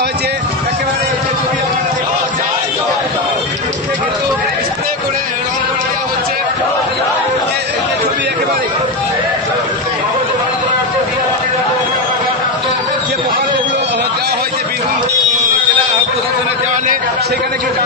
হয়েছে একেবারে কিন্তু স্প্রে করে রং করে দেওয়া হচ্ছে ছবি একেবারে যে প্রকল্পগুলো দেওয়া হয়েছে বীরভূম জেলা প্রশাসনের দেওয়ালে সেখানে কিন্তু